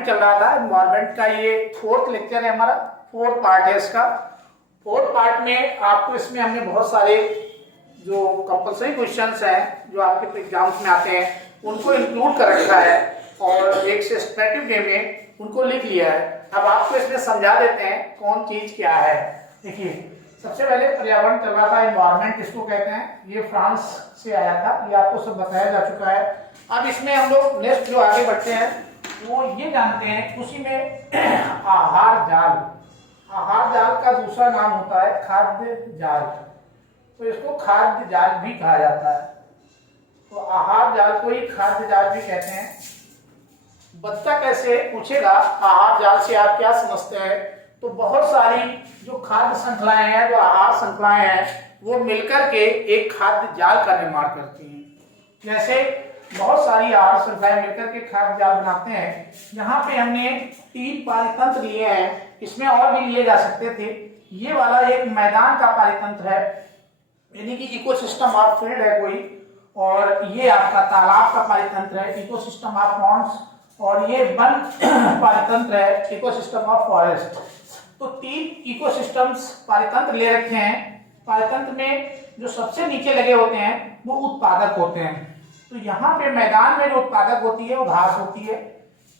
Environment चल रहा था। एनवायरनमेंट का ये 4th लेक्चर है हमारा, 4th पार्ट है इसका। 4th पार्ट में आपको इसमें हमने बहुत सारे जो कंपल्सरी क्वेश्चंस हैं जो आपके एग्जाम्स में आते हैं उनको इंक्लूड कर रखा है और एक सिस्टमेटिक वे में उनको लिख लिया है। अब आपको इसमें समझा देते हैं कौन चीज क्या है। देखिए, सबसे पहले पर्यावरण चल रहा था, एनवायरनमेंट इसको कहते हैं। ये फ्रांस से आया था, ये आपको सब बताया जा चुका है। अब इसमें हम लोग नेक्स्ट जो आगे बढ़ते हैं वो ये जानते हैं, उसी में आहार जाल। आहार जाल का दूसरा नाम होता है खाद्य जाल, तो इसको खाद्य जाल भी कहा जाता है। तो आहार जाल को ही खाद्य जाल भी कहते हैं। बच्चा कैसे पूछेगा आहार जाल से आप क्या समझते हैं, तो बहुत सारी जो खाद्य श्रृंखलाएं हैं, जो आहार श्रृंखलाएं हैं, वो मिलकर के एक खाद्य जाल का निर्माण करती हैं। जैसे बहुत सारी आहार श्रृंखलाएं मिलकर के खाद्य जाल बनाते हैं। यहाँ पे हमने 3 पारितंत्र लिए हैं, इसमें और भी लिए जा सकते थे। ये वाला एक मैदान का पारितंत्र है, यानी कि इकोसिस्टम ऑफ फील्ड है कोई, और ये आपका तालाब का पारितंत्र है, इकोसिस्टम ऑफ पॉन्ड्स, और ये वन पारितंत्र है, इकोसिस्टम ऑफ फॉरेस्ट। तो 3 इकोसिस्टम्स पारितंत्र ले रखे हैं। पारितंत्र में जो सबसे नीचे लगे होते हैं वो उत्पादक होते हैं। तो यहाँ पे मैदान में जो उत्पादक होती है वो घास होती है।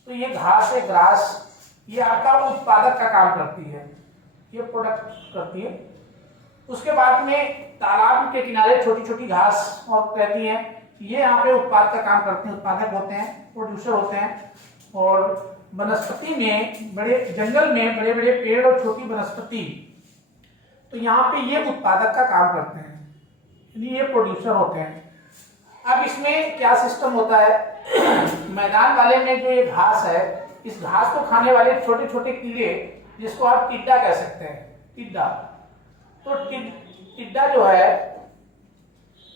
तो ये घास है, ग्रास, ये आपका उत्पादक का काम करती है, ये प्रोडक्ट करती है। उसके बाद में तालाब के किनारे छोटी छोटी घास और रहती है, ये यहाँ पे उत्पाद का काम करते हैं, उत्पादक होते हैं, प्रोड्यूसर होते हैं। और वनस्पति में, बड़े जंगल में बड़े बड़े पेड़ और छोटी वनस्पति, तो यहाँ पे ये उत्पादक का काम करते हैं, यानी ये प्रोड्यूसर होते हैं। अब इसमें क्या सिस्टम होता है, मैदान वाले में जो ये घास है, इस घास को खाने वाले छोटे छोटे कीड़े, जिसको आप टिड्डा कह सकते हैं, टिड्डा। तो टिड्डा जो है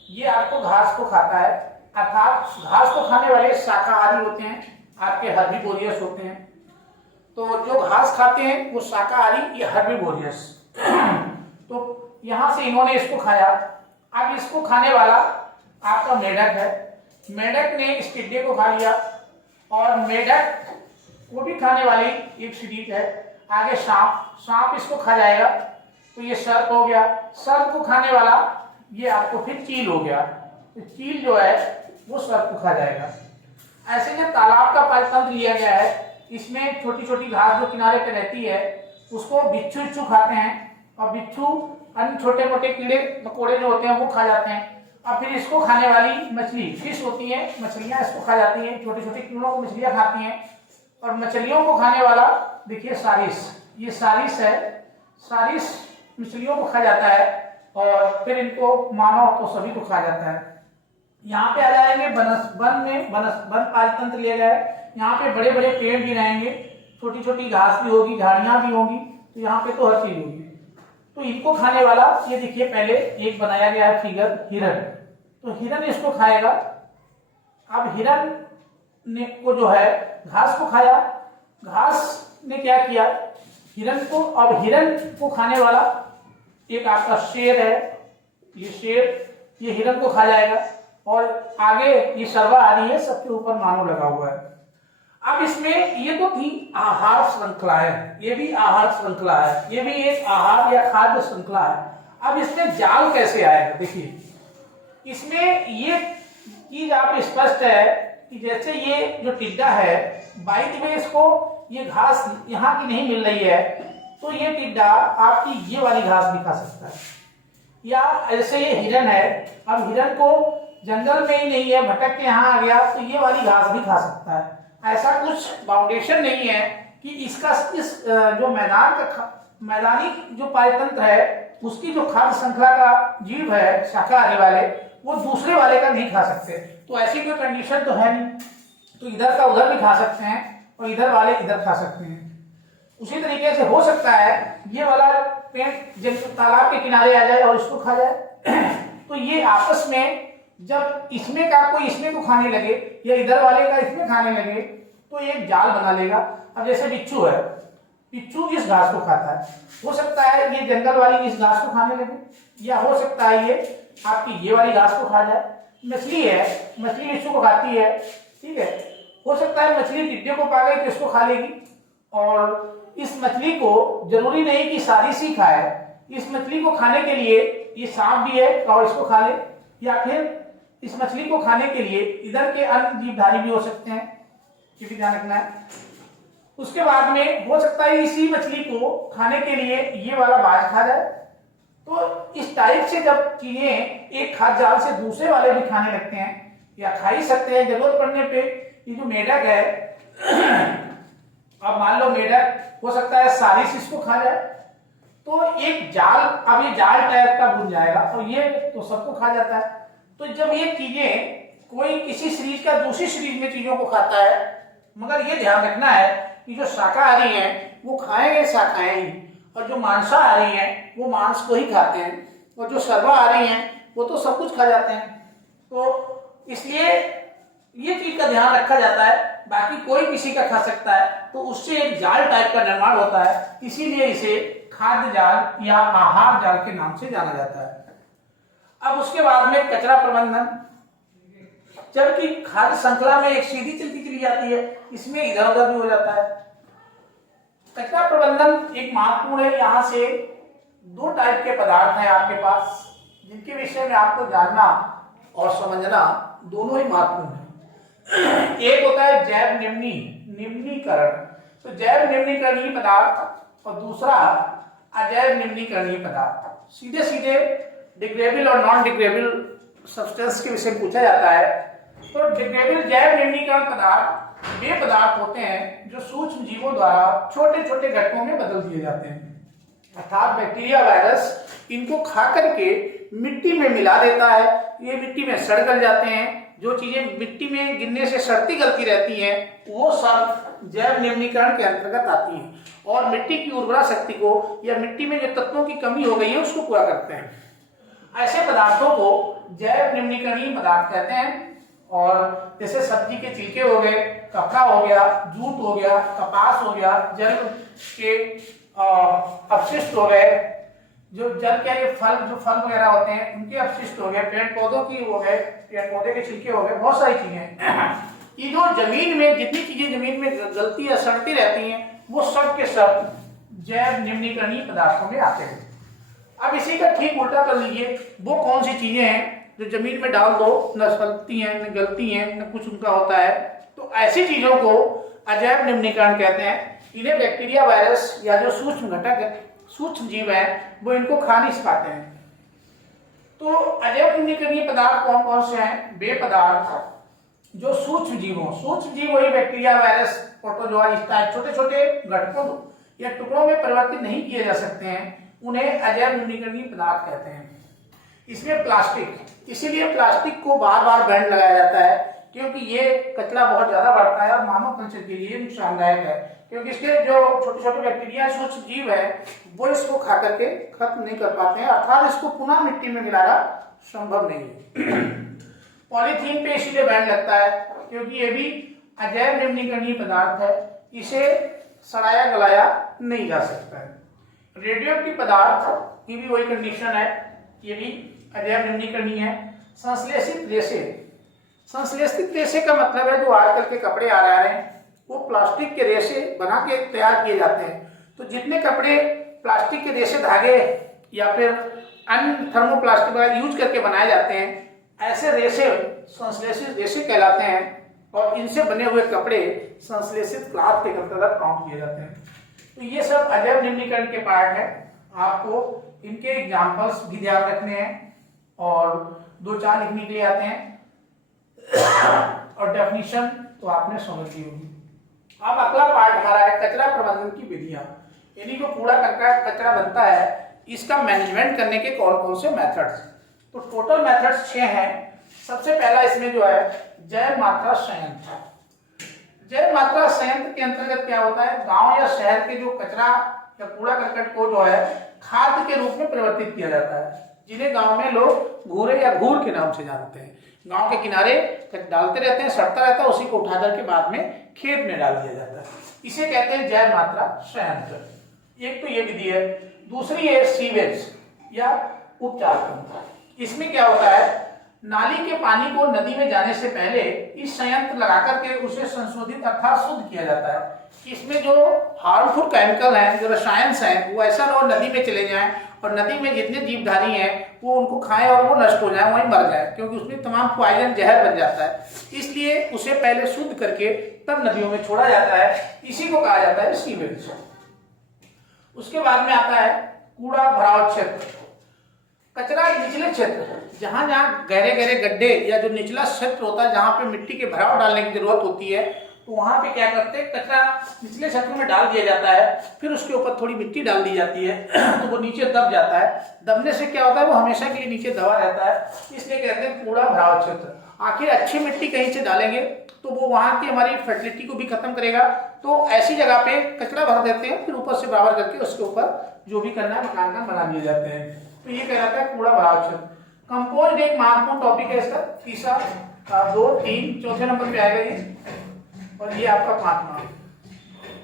ये आपको घास को खाता है, अर्थात घास को खाने वाले शाकाहारी होते हैं, आपके हर्बीवोरियस होते हैं। तो जो घास खाते हैं वो शाकाहारी, ये हर्बीवोरियस। तो यहां से इन्होंने इसको खाया। अब इसको खाने वाला आपका मेढक है, मेढक ने इस टिड्डे को खा लिया, और मेढक वो भी खाने वाली एक सीरीज है। आगे सांप, सांप इसको खा जाएगा, तो ये सर्प हो गया। सर्प को खाने वाला ये आपको फिर चील हो गया, तो चील जो है वो सर्प को खा जाएगा। ऐसे जो तालाब का पारितंत्र लिया गया है, इसमें छोटी छोटी घास जो किनारे पे रहती है उसको बिच्छू इच्छू खाते हैं, और बिच्छू अन्य छोटे मोटे कीड़े मकोड़े जो होते हैं वो खा जाते हैं। और फिर इसको खाने वाली मछली, फिश होती है, मछलियां इसको खा जाती हैं, छोटे छोटे कीड़ों को मछलियां खाती हैं। और मछलियों को खाने वाला देखिए सारिस, ये सारिस है, सारिस मछलियों को खा जाता है, और फिर इनको मानव तो सभी को खा जाता है। यहाँ पे आ जाएंगे वन पारितंत्र लिया गया है। यहाँ पे बड़े बड़े पेड़ भी रहेंगे, छोटी छोटी घास भी होगी, झाड़ियां भी होंगी, तो यहाँ पे तो हर चीज होगी। तो इनको खाने वाला ये देखिए, पहले एक बनाया गया है फिगर, हिरन। तो हिरन इसको खाएगा। अब हिरन ने को जो है घास को खाया, घास ने क्या किया हिरन को। अब हिरन को खाने वाला एक आपका शेर है, ये शेर ये हिरन को खा जाएगा, और आगे ये सर्वा आ रही है, सबके ऊपर मानव लगा हुआ है। अब इसमें ये तो थी आहार श्रृंखला है, ये भी आहार श्रृंखला है, ये भी एक आहार या खाद्य श्रृंखला है। अब इसमें जाल कैसे आएगा, देखिए इसमें ये चीज आप स्पष्ट है कि जैसे ये जो टिड्डा है, बाइट में इसको ये घास यहाँ की नहीं मिल रही है, तो ये टिड्डा आपकी ये वाली घास भी खा सकता है। या ऐसे ये हिरन है, अब हिरन को जंगल में ही नहीं है, भटक के यहाँ आ गया, तो ये वाली घास भी खा सकता है। ऐसा कुछ बाउंडेशन नहीं है कि इसका इस जो मैदानी जो पारितंत्र है, उसकी जो खाद्य श्रृंखला का जीव है शाकाहारी वाले, वो दूसरे वाले का नहीं खा सकते। तो ऐसी कोई कंडीशन तो है नहीं, तो इधर का उधर भी खा सकते हैं, और इधर वाले इधर खा सकते हैं। उसी तरीके से हो सकता है ये वाला पेड़ जब तालाब के किनारे आ जाए और इसको खा जाए, तो ये आपस में जब इसमें का कोई इसमें को खाने लगे, या इधर वाले का इसमें खाने लगे, तो एक जाल बना लेगा। अब जैसे बिच्छू है, बिच्छू इस घास को खाता है, हो सकता है ये जंगल वाली इस घास को खाने लगे, या हो सकता है ये आपकी ये वाली घास को खा जाए। मछली है, मछली बिच्छू को खाती है, ठीक है। हो सकता है मछली टिड्डियों को पा गई तो इसको खा लेगी, और इस मछली को जरूरी नहीं कि सारी सी खाए, इस मछली को खाने के लिए ये सांप भी है और इसको खा ले, या फिर इस मछली को खाने के लिए इधर के अन्य जीवधारी भी हो सकते हैं, क्योंकि ध्यान रखना है। उसके बाद में हो सकता है इसी मछली को खाने के लिए ये वाला बाज खा जाए। तो इस टाइप से जब चीजें एक खाद्य जाल से दूसरे वाले भी खाने लगते हैं या खा ही सकते हैं, जरूरत पड़ने पे ये जो मेढक है अब मान लो मेढक हो सकता है सारी चीज को खा जाए, तो एक जाल, अब ये जाल टाइप का बन जाएगा और ये तो सबको खा जाता है। तो जब ये चीजें कोई किसी सीरीज का दूसरी सीरीज में चीजों को खाता है, मगर ये ध्यान रखना है कि जो शाकाहारी हैं वो खाएंगे शाकाहारी ही, और जो मांसाहारी हैं वो मांस को ही खाते हैं, और जो सर्वाहारी हैं वो तो सब कुछ खा जाते हैं। तो इसलिए ये चीज का ध्यान रखा जाता है। बाकी कोई किसी का खा सकता है, तो उससे एक जाल टाइप का निर्माण होता है, इसीलिए इसे खाद्य जाल या आहार जाल के नाम से जाना जाता है। अब उसके बाद में कचरा प्रबंधन, जबकि खाद्य श्रृंखला में एक सीधी चली जाती है, इसमें इधर उधर भी हो जाता है। कचरा प्रबंधन एक महत्वपूर्ण है। यहाँ से दो टाइप के पदार्थ हैं आपके पास, जिनके विषय में आपको जानना और समझना दोनों ही महत्वपूर्ण है। एक होता है जैव निम्नीकरण, तो जैव निम्नीकरणीय पदार्थ, और दूसरा अजैव निम्नीकरणीय पदार्थ। सीधे सीधे डिग्रेडेबल और नॉन डिग्रेडेबल सब्सटेंस के विषय में पूछा जाता है। तो डिग्रेडेबल जैव निम्नीकरण पदार्थ वे पदार्थ होते हैं जो सूक्ष्म जीवों द्वारा छोटे छोटे घटकों में बदल दिए जाते हैं, अर्थात बैक्टीरिया वायरस इनको खा करके मिट्टी में मिला देता है, ये मिट्टी में सड़ गल जाते हैं। जो चीजें मिट्टी में गिरने से सड़ती गलती रहती हैं वो सब जैव निम्नीकरण के अंतर्गत आती हैं, और मिट्टी की उर्वरा शक्ति को या मिट्टी में जो तत्वों की कमी हो गई है उसको पूरा करते हैं। ऐसे पदार्थों को जैव निम्नीकरणीय पदार्थ कहते हैं। और जैसे सब्जी के छिलके हो गए, कपड़ा हो गया, जूट हो गया, कपास हो गया, जल के अपशिष्ट हो गए, जो जल के फल वगैरह होते हैं उनके अपशिष्ट हो गए, पेड़ पौधों की हो गए, पेड़ पौधे के छिलके हो गए, बहुत सारी चीजें। ये जो जमीन में जितनी चीजें जमीन में गलती या सड़ती रहती हैं वो सब के सब जैव निम्नीकरणीय पदार्थों में आते हैं। अब इसी का ठीक उल्टा कर लीजिए, वो कौन सी चीजें हैं जो जमीन में डाल दो न सड़ती हैं न गलती हैं न कुछ उनका होता है, तो ऐसी चीजों को अजैव निम्नीकरण कहते हैं। इन्हें बैक्टीरिया वायरस या जो सूक्ष्म घटक है, सूक्ष्म जीव है, वो इनको खा नहीं पाते हैं। तो अजैव निम्नीकरणीय पदार्थ कौन कौन से हैं? वे पदार्थ जो सूक्ष्म जीव हो, सूक्ष्म जीव वही बैक्टीरिया वायरस प्रोटोजोआ इस टाइप छोटे छोटे घटकों या टुकड़ों में परिवर्तित नहीं किए जा सकते हैं, उन्हें अजैव निम्नीकरणीय पदार्थ कहते हैं। इसमें प्लास्टिक, इसीलिए प्लास्टिक को बार बार बैन लगाया जाता है, क्योंकि ये कचरा बहुत ज्यादा बढ़ता है और मानव कल्चर के लिए नुकसानदायक है, क्योंकि इसके जो छोटे छोटे बैक्टीरिया सूक्ष्म जीव है वो इसको खा करके खत्म नहीं कर पाते हैं, अर्थात इसको पुनः मिट्टी में मिलाना संभव नहीं है। पॉलीथीन पे इसीलिए बैन लगता है क्योंकि ये भी अजैव निम्नीकरणीय पदार्थ है, इसे सड़ाया गलाया नहीं जा सकता है। रेडियोएक्टिव पदार्थ की भी वही कंडीशन है, ये भी अजैव निम्नीकरणीय है। संश्लेषित रेशे, संश्लेषित रेशे का मतलब है जो आजकल के कपड़े आ रहे हैं वो प्लास्टिक के रेशे बना के तैयार किए जाते हैं। तो जितने कपड़े प्लास्टिक के रेशे धागे या फिर अन्य थर्मोप्लास्टिक वगैरह यूज करके बनाए जाते हैं, ऐसे रेशे संश्लेषित रेशे कहलाते हैं, और इनसे बने हुए कपड़े संश्लेषित क्लॉथ के अंतर्गत काउंट किए जाते हैं। तो ये सब अजैव निम्नीकरण के पार्ट है। आपको इनके एग्जाम्पल्स भी ध्यान रखने हैं और दो चार लिखने के लिए आते हैं, और डेफिनेशन तो आपने समझ ली होगी। अब अगला पार्ट हमारा है कचरा प्रबंधन की विधियां, यानी जो कूड़ा कचरा बनता है इसका मैनेजमेंट करने के कौन कौन से मेथड्स। तो टोटल मेथड्स 6 हैं। सबसे पहला इसमें जो है जैव मात्रा संयंत्र। जैव मात्रा संयंत्र के अंतर्गत क्या होता है, गांव या शहर के जो कचरा या कूड़ा करकट को जो है खाद्य के रूप में परिवर्तित किया जाता है, जिन्हें गांव में लोग घूरे या घूर के नाम से जानते हैं। गांव के किनारे डालते रहते हैं, सड़ता रहता है, उसी को उठा करके बाद में खेत में डाल दिया जाता है, इसे कहते हैं जैव मात्रा संयंत्र। एक तो ये विधि है। दूसरी है सीवेज या उपचार तंत्र। इसमें क्या होता है, नाली के पानी को नदी में जाने से पहले इस संयंत्र लगा करके उसे संशोधित अर्थात शुद्ध किया जाता है कि इसमें जो हार्मफुल केमिकल हैं, जो रसायन हैं, वो ऐसा ना नदी में चले जाएं और नदी में जितने जीवधारी हैं वो उनको खाएं और वो नष्ट हो जाए, वहीं मर जाए, क्योंकि उसमें तमाम पॉइजन जहर बन जाता है। इसलिए उसे पहले शुद्ध करके तब नदियों में छोड़ा जाता है। इसी को कहा जाता है सीवेज। उसके बाद में आता है कूड़ा भराव क्षेत्र। कचरा निचले क्षेत्र, जहां जहां गहरे गहरे गड्ढे या जो निचला क्षेत्र होता है जहां पे मिट्टी के भराव डालने की जरूरत होती है, तो वहां पे क्या करते हैं, कचरा निचले क्षेत्र में डाल दिया जाता है, फिर उसके ऊपर थोड़ी मिट्टी डाल दी जाती है तो वो नीचे दब जाता है। दबने से क्या होता है, वो हमेशा के लिए नीचे दबा रहता है, इसलिए कहते हैं कूड़ा भराव क्षेत्र। आखिर अच्छी मिट्टी कहीं से डालेंगे तो वो वहां की हमारी फर्टिलिटी को भी खत्म करेगा, तो ऐसी जगह पे कचरा भर देते हैं, फिर ऊपर से बराबर करके उसके ऊपर जो भी करना है मकान बना दिए जाते हैं। तो ये कहलाता है कूड़ा भराव क्षेत्र। कंपोस्ट एक महत्वपूर्ण टॉपिक है इसका, तीसरा, 2, 3, चौथे नंबर पे आएगा ये, और ये आपका 5वां।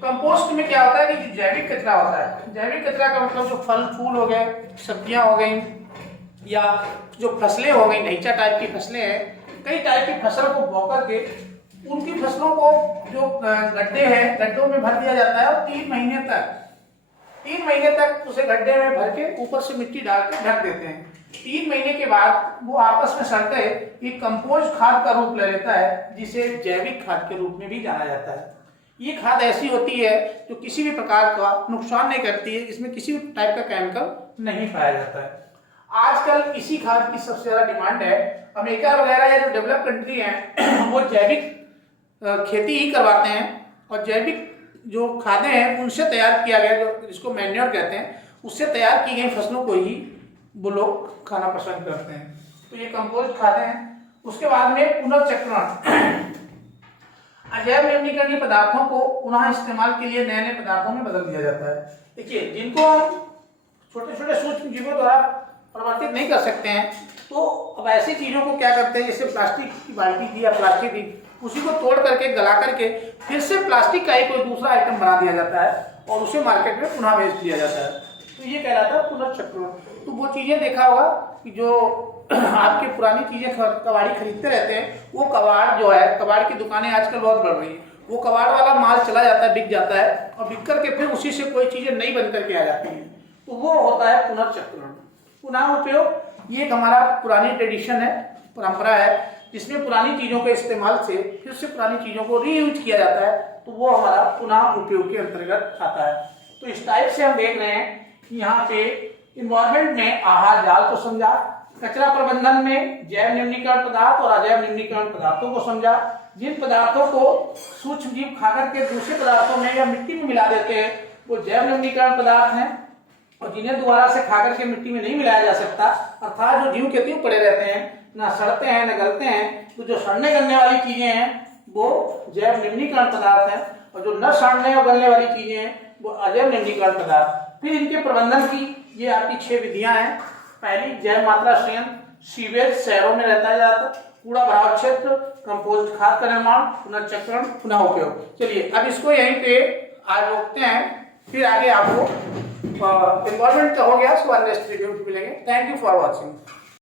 कंपोस्ट में क्या होता है कि जैविक कचरा होता है। जैविक कचरा का मतलब जो फल फूल हो गए, सब्जियां हो गई, या जो फसलें हो गई, ढैंचा टाइप की फसलें हैं, कई टाइप की फसल को बो करके उनकी फसलों को जो गड्ढे हैं, गड्ढों में भर दिया जाता है और 3 महीने तक उसे गड्ढे में भर के ऊपर से मिट्टी डाल के ढक देते हैं। 3 महीने के बाद वो आपस में सड़ते एक कंपोस्ट खाद का रूप ले लेता है, जिसे जैविक खाद के रूप में भी जाना जाता है। ये खाद ऐसी होती है जो किसी भी प्रकार का नुकसान नहीं करती है, इसमें किसी भी टाइप का केमिकल नहीं पाया जाता है। आजकल इसी खाद की सबसे ज्यादा डिमांड है। अमेरिका वगैरह या जो डेवलप कंट्री हैं वो जैविक खेती ही करवाते हैं, और जैविक जो खादें हैं उनसे तैयार किया गया, जो जिसको मैन्योर कहते हैं, उससे तैयार की गई फसलों को ही वो लोग खाना पसंद करते हैं। तो ये कंपोस्ट खाते हैं। उसके बाद में पुनर्चक्रण। अजैव निम्नीकरणीय पदार्थों को पुनः इस्तेमाल के लिए नए नए पदार्थों में बदल दिया जाता है। देखिए, जिनको हम छोटे छोटे सूक्ष्म जीवों द्वारा परिवर्तित नहीं कर सकते हैं, तो अब ऐसी चीजों को क्या करते हैं, जैसे प्लास्टिक की बाल्टी थी या प्लास्टिक थी, उसी को तोड़ करके गला करके फिर से प्लास्टिक का ही कोई दूसरा आइटम बना दिया जाता है और उसे मार्केट में पुनः बेच दिया जाता है। तो ये कहलाता है पुनर्चक्रण। तो वो चीजें देखा होगा कि जो आपके पुरानी चीजें कबाड़ी खरीदते रहते हैं, वो कबाड़ जो है, कबाड़ की दुकानें आजकल बहुत बढ़ रही है, वो कबाड़ वाला माल चला जाता है, बिक जाता है, और बिक करके फिर उसी से कोई चीजें नई बन करके आ जाती हैं। तो वो होता है पुनर्चक्रण। पुनः उपयोग ये एक हमारा पुरानी ट्रेडिशन है, परंपरा है, जिसमें पुरानी चीजों के इस्तेमाल से फिर से पुरानी चीजों को रीयूज किया जाता है, तो वो हमारा पुनः उपयोग के अंतर्गत आता है। तो इस टाइप से हम देख रहे हैं कि यहाँ पे इन्वायरमेंट में आहार जाल को समझा, कचरा प्रबंधन में जैव निम्नीकरण पदार्थ और अजैव निम्नीकरण पदार्थों को समझा। जिन पदार्थों को सूक्ष्म जीव खाकर के दूसरे पदार्थों में या मिट्टी में मिला देते हैं वो जैव निम्नीकरण पदार्थ हैं, और जिन्हें दोबारा से खाकर के मिट्टी में नहीं मिलाया जा सकता, अर्थात जो जीव के त्यों पड़े रहते हैं, ना सड़ते हैं न गलते हैं, तो जो सड़ने गलने वाली चीजें हैं वो जैव निम्नीकरण पदार्थ हैं, और जो न सड़ने और गलने वाली चीजें हैं वो अजैव निम्नीकरण पदार्थ। फिर इनके प्रबंधन की ये आपकी 6 विधियां हैं। पहली, जैव मात्रा संयंत्र, सीवेज शहरों में रहता जाता, कूड़ा भराव क्षेत्र, कंपोस्ट खाद का निर्माण, पुनर्चक्रण, पुनः उपयोग। चलिए अब इसको यहीं पे आज रोकते हैं, फिर आगे आपको एनवायरमेंट का हो गया, उसके बाद नेक्स्ट वीडियो में मिलेंगे। Thank you for watching.